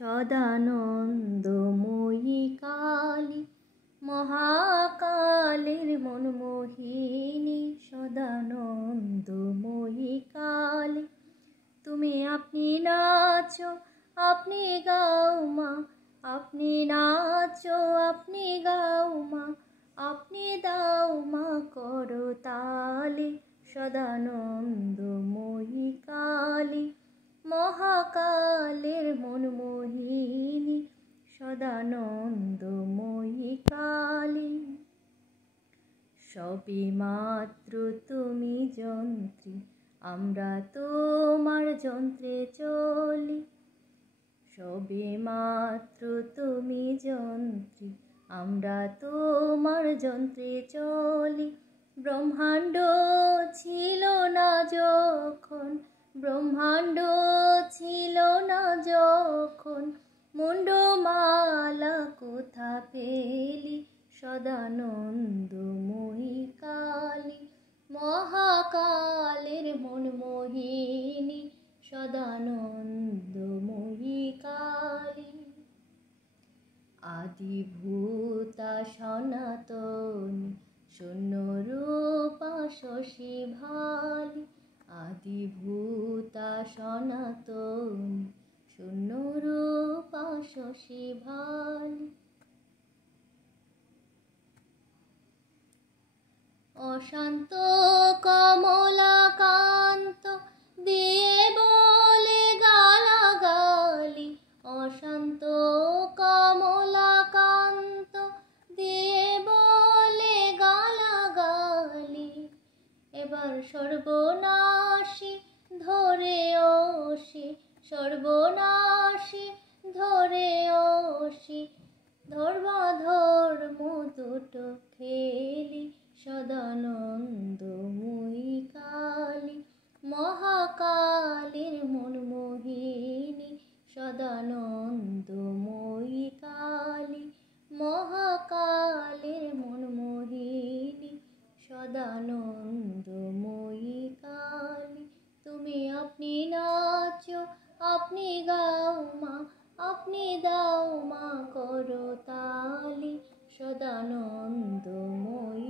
সদানন্দময়ী কালী, মহাকালের মনমোহিনী। সদানন্দময়ী কালী, তুমি আপনি নাচো আপনি গাও মা, আপনি নাচো আপনি গাও মা, আপনি দাও মা করতালি। সদানন্দময়ী কালী, মহাকালের মনমোহিনী। সদানন্দময়ী কালী, সবে মাত্র তুমি যন্ত্রী, আমরা তোমার যন্ত্রে চলি। সবে মাত্র তুমি যন্ত্রী, আমরা তোমার যন্ত্রে চলি। ব্রহ্মাণ্ড ছিল না যখন, ব্রহ্মাণ্ড ছিল না যখন, মুন্ডমালা কোথা পেলি। সদানন্দময়ী কালী, মহাকালের মনমোহিনী। সদানন্দময়ী কালী, আদিভূতা সনাতনী, শূন্যরূপা শশী ভালি। আদিভূতা সনাতনী, শূন্যরূপা শশী ভালি। অশান্ত কমলাকান্ত দিয়ে বলে গালাগালি। অশান্ত কমলাকান্ত দিয়ে বলে গালাগালি। এবার সর্বনাশী ধরে ওসি, সর্বনাশী ধরে ওসি, ধর্মাধর্ম দুটো খেলি। সদানন্দময়ী কালী, মহাকালের মনমোহিনী। সদানন্দময়ী কালী, মহাকালের মনমোহিনী। সদানন্দময়ী কালী, তুমি আপনি নাচো আপনি গাও মা, আপনি দাও মা করতালি। সদানন্দময়ী